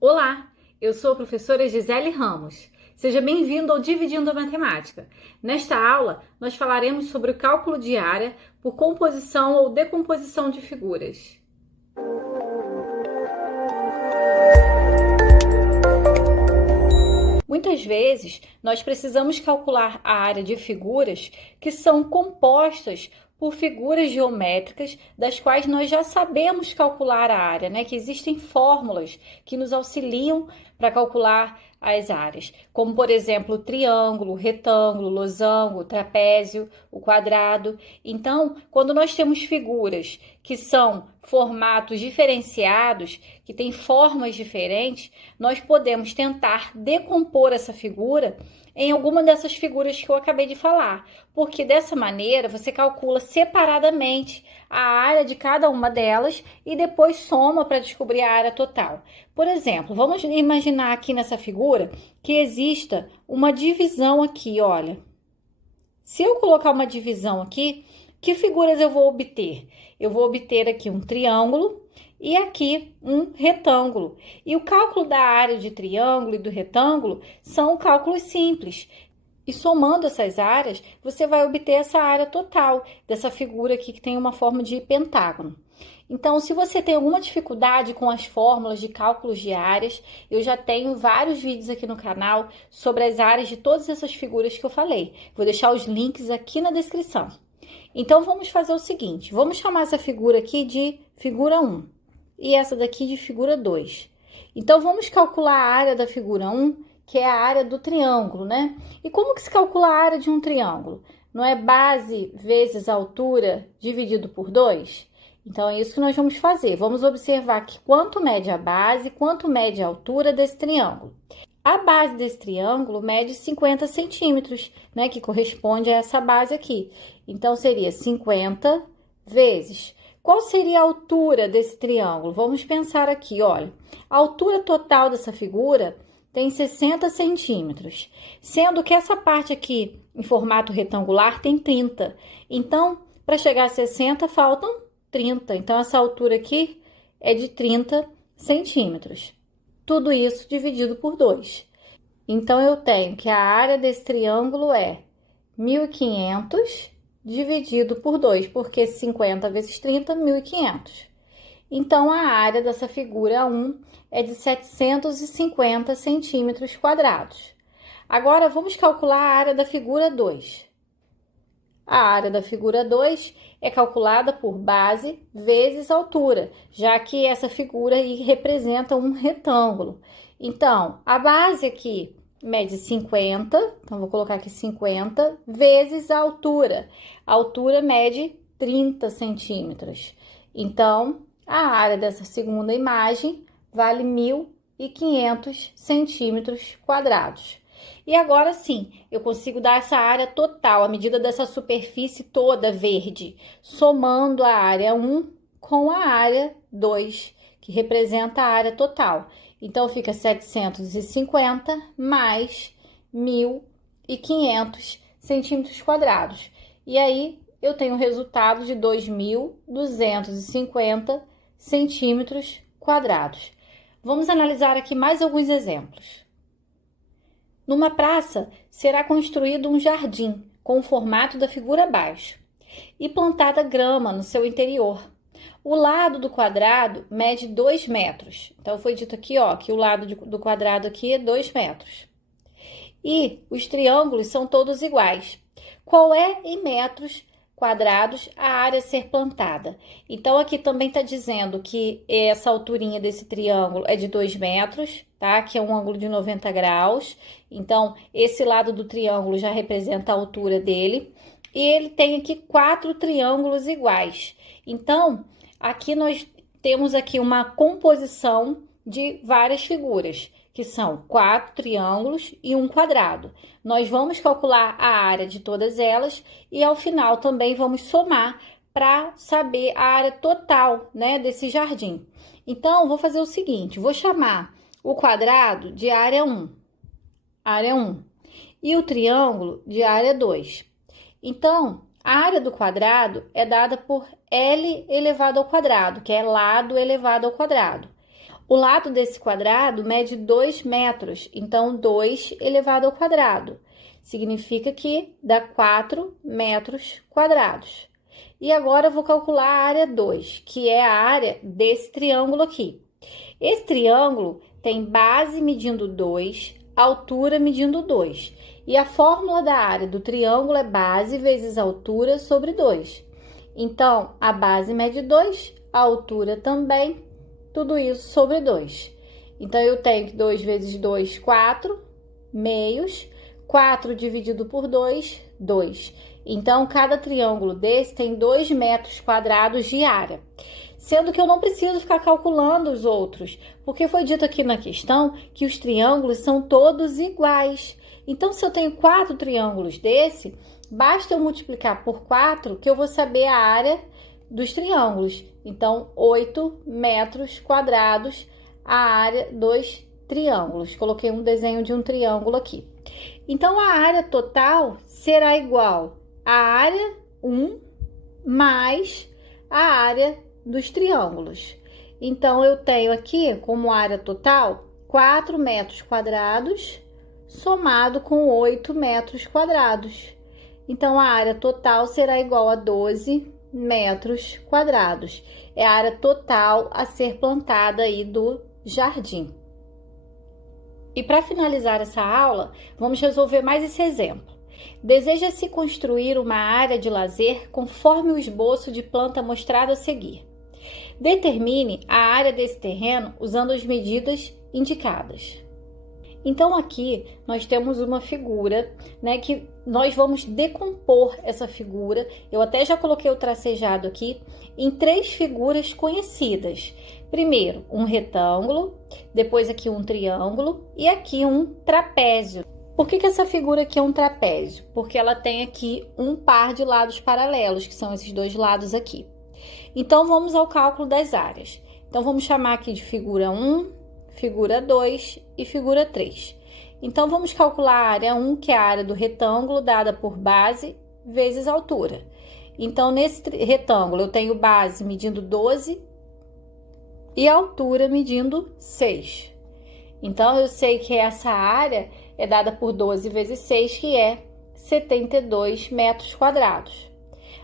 Olá, eu sou a professora Gisele Ramos. Seja bem-vindo ao Dividindo a Matemática. Nesta aula, nós falaremos sobre o cálculo de área por composição ou decomposição de figuras. Muitas vezes, nós precisamos calcular a área de figuras que são compostas por figuras geométricas das quais nós já sabemos calcular a área, né? Que existem fórmulas que nos auxiliam para calcular as áreas, como por exemplo o triângulo, o retângulo, o losango, o trapézio, o quadrado. Então, quando nós temos figuras que são formatos diferenciados, que têm formas diferentes, nós podemos tentar decompor essa figura em alguma dessas figuras que eu acabei de falar, porque dessa maneira você calcula separadamente a área de cada uma delas e depois soma para descobrir a área total. Por exemplo, vamos imaginar aqui nessa figura que exista uma divisão aqui, olha. Se eu colocar uma divisão aqui, que figuras eu vou obter? Eu vou obter aqui um triângulo e aqui um retângulo. E o cálculo da área de triângulo e do retângulo são cálculos simples. E somando essas áreas, você vai obter essa área total dessa figura aqui que tem uma forma de pentágono. Então, se você tem alguma dificuldade com as fórmulas de cálculos de áreas, eu já tenho vários vídeos aqui no canal sobre as áreas de todas essas figuras que eu falei. Vou deixar os links aqui na descrição. Então, vamos fazer o seguinte, vamos chamar essa figura aqui de figura 1 e essa daqui de figura 2. Então, vamos calcular a área da figura 1, que é a área do triângulo, né? E como que se calcula a área de um triângulo? Não é base vezes altura dividido por 2? Então, é isso que nós vamos fazer. Vamos observar que quanto mede a base, quanto mede a altura desse triângulo. A base desse triângulo mede 50 centímetros, né? Que corresponde a essa base aqui. Então, seria 50 vezes. Qual seria a altura desse triângulo? Vamos pensar aqui, olha. A altura total dessa figura tem 60 centímetros, sendo que essa parte aqui, em formato retangular, tem 30. Então, para chegar a 60, faltam 30. Então, essa altura aqui é de 30 centímetros. Tudo isso dividido por 2. Então, eu tenho que a área desse triângulo é 1.500 dividido por 2, porque 50 vezes 30, 1.500. Então, a área dessa figura 1 é de 750 centímetros quadrados. Agora, vamos calcular a área da figura 2. A área da figura 2 é calculada por base vezes altura, já que essa figura aí representa um retângulo. Então, a base aqui mede 50, então vou colocar aqui 50, vezes a altura. A altura mede 30 centímetros. Então, a área dessa segunda imagem vale 1.500 centímetros quadrados. E agora sim, eu consigo dar essa área total, a medida dessa superfície toda verde, somando a área 1 com a área 2, que representa a área total. Então, fica 750 mais 1.500 centímetros quadrados. E aí, eu tenho o resultado de 2.250 centímetros quadrados. Vamos analisar aqui mais alguns exemplos. Numa praça, será construído um jardim com o formato da figura abaixo e plantada grama no seu interior. O lado do quadrado mede 2 metros. Então, foi dito aqui, ó, que o lado do quadrado aqui é 2 metros. E os triângulos são todos iguais. Qual é em metros quadrados a área a ser plantada? Então, aqui também está dizendo que essa alturinha desse triângulo é de 2 metros, tá? Que é um ângulo de 90 graus. Então, esse lado do triângulo já representa a altura dele. E ele tem aqui 4 triângulos iguais. Então, aqui nós temos aqui uma composição de várias figuras, que são 4 triângulos e um quadrado. Nós vamos calcular a área de todas elas e ao final também vamos somar para saber a área total, né, desse jardim. Então, vou fazer o seguinte, vou chamar o quadrado de área 1, e o triângulo de área 2. Então, a área do quadrado é dada por L elevado ao quadrado, que é lado elevado ao quadrado. O lado desse quadrado mede 2 metros, então 2 elevado ao quadrado. Significa que dá 4 metros quadrados. E agora eu vou calcular a área 2, que é a área desse triângulo aqui. Esse triângulo tem base medindo 2, altura medindo 2. E a fórmula da área do triângulo é base vezes altura sobre 2. Então, a base mede 2, a altura também, tudo isso sobre 2. Então, eu tenho que 2 vezes 2, 4 meios. 4 dividido por 2, 2. Então, cada triângulo desse tem 2 metros quadrados de área. Sendo que eu não preciso ficar calculando os outros, porque foi dito aqui na questão que os triângulos são todos iguais. Então, se eu tenho 4 triângulos desse, basta eu multiplicar por 4 que eu vou saber a área dos triângulos. Então, 8 metros quadrados a área dos triângulos. Coloquei um desenho de um triângulo aqui. Então, a área total será igual à área 1 mais a área dos triângulos. Então, eu tenho aqui como área total 4 metros quadrados somado com 8 metros quadrados. Então, a área total será igual a 12 metros quadrados. É a área total a ser plantada aí do jardim. E para finalizar essa aula, vamos resolver mais esse exemplo. Deseja-se construir uma área de lazer conforme o esboço de planta mostrado a seguir. Determine a área desse terreno usando as medidas indicadas. Então, aqui nós temos uma figura, né, que nós vamos decompor essa figura. Eu até já coloquei o tracejado aqui em 3 figuras conhecidas. Primeiro, um retângulo, depois aqui um triângulo e aqui um trapézio. Por que essa figura aqui é um trapézio? Porque ela tem aqui um par de lados paralelos, que são esses 2 lados aqui. Então, vamos ao cálculo das áreas. Então, vamos chamar aqui de figura 1, figura 2 e figura 3. Então, vamos calcular a área 1, que é a área do retângulo, dada por base vezes altura. Então, nesse retângulo, eu tenho base medindo 12 e altura medindo 6. Então, eu sei que essa área é dada por 12 vezes 6, que é 72 metros quadrados.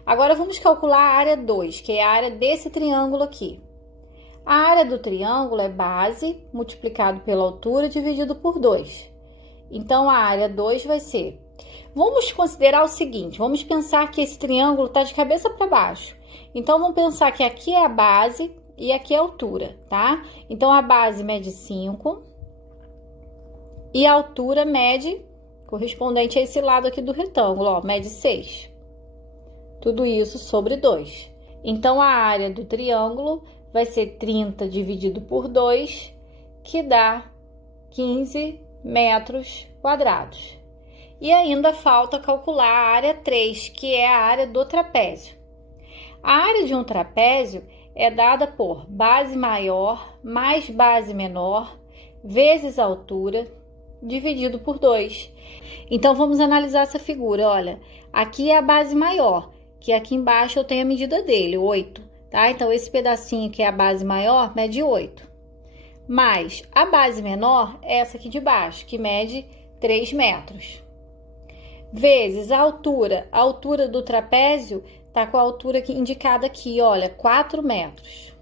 Agora, vamos calcular a área 2, que é a área desse triângulo aqui. A área do triângulo é base multiplicado pela altura dividido por 2. Então, a área 2 vai ser... Vamos considerar o seguinte, vamos pensar que esse triângulo está de cabeça para baixo. Então, vamos pensar que aqui é a base e aqui é a altura, tá? Então, a base mede 5 e a altura mede, correspondente a esse lado aqui do retângulo, ó, mede 6. Tudo isso sobre 2. Então, a área do triângulo vai ser 30 dividido por 2, que dá 15 metros quadrados. E ainda falta calcular a área 3, que é a área do trapézio. A área de um trapézio é dada por base maior mais base menor vezes a altura dividido por 2. Então, vamos analisar essa figura. Olha, aqui é a base maior, que aqui embaixo eu tenho a medida dele, 8. Tá? Então, esse pedacinho que é a base maior mede 8. Mais a base menor é essa aqui de baixo, que mede 3 metros. Vezes a altura do trapézio tá com a altura aqui, indicada aqui, olha, 4 metros.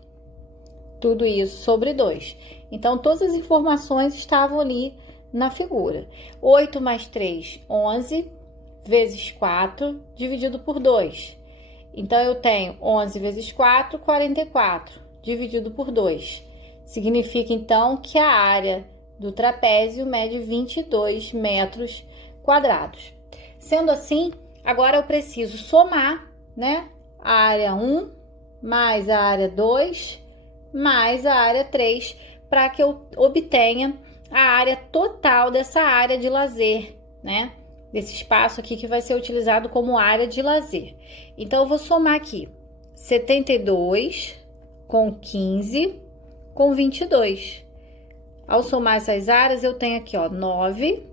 Tudo isso sobre 2. Então, todas as informações estavam ali na figura. 8 mais 3, 11, vezes 4, dividido por 2. Então, eu tenho 11 vezes 4, 44, dividido por 2. Significa, então, que a área do trapézio mede 22 metros quadrados. Sendo assim, agora eu preciso somar, né, a área 1 mais a área 2 mais a área 3 para que eu obtenha a área total dessa área de lazer, né? Desse espaço aqui que vai ser utilizado como área de lazer. Então, eu vou somar aqui 72 com 15 com 22. Ao somar essas áreas, eu tenho aqui, ó, 9,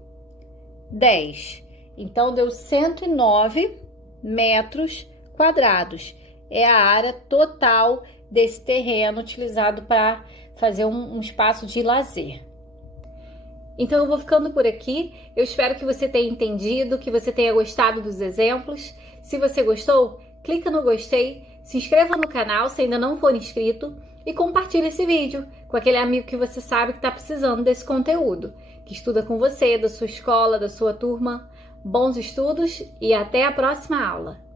10. Então, deu 109 metros quadrados. É a área total desse terreno utilizado para fazer um espaço de lazer. Então eu vou ficando por aqui. Eu espero que você tenha entendido, que você tenha gostado dos exemplos. Se você gostou, clica no gostei, se inscreva no canal se ainda não for inscrito e compartilhe esse vídeo com aquele amigo que você sabe que está precisando desse conteúdo, que estuda com você, da sua escola, da sua turma. Bons estudos e até a próxima aula!